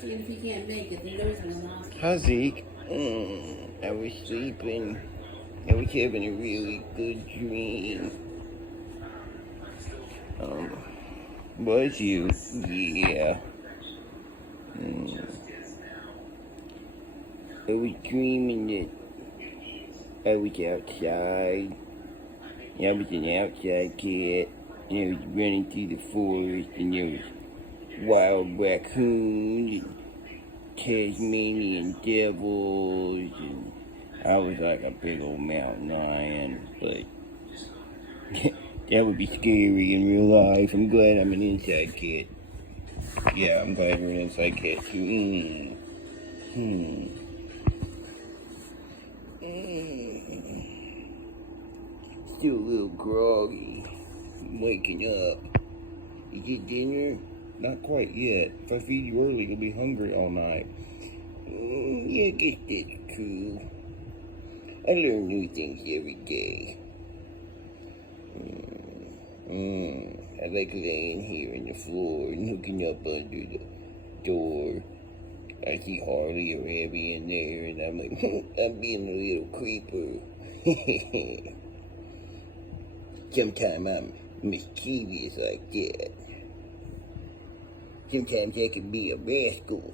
see if he can't make it. They're losing him off. Hi, Zeke. I was sleeping. I was having a really good dream. Was you? Yeah. I was dreaming that I was outside. I was an outside cat. And I was running through the forest, and there was wild raccoons and Tasmanian devils, and I was like a big old mountain lion, but that would be scary in real life. I'm glad I'm an inside cat. Yeah, I'm glad we're an inside cat too. Still a little groggy. I'm waking up. You get dinner? Not quite yet. If I feed you early, you'll be hungry all night. Yeah, I guess that's true. I learn new things every day. I like laying here on the floor and looking up under the door. I see Harley or Abby in there, and I'm like, I'm being a little creeper. Sometimes I'm mischievous like that. Sometimes I can be a rascal.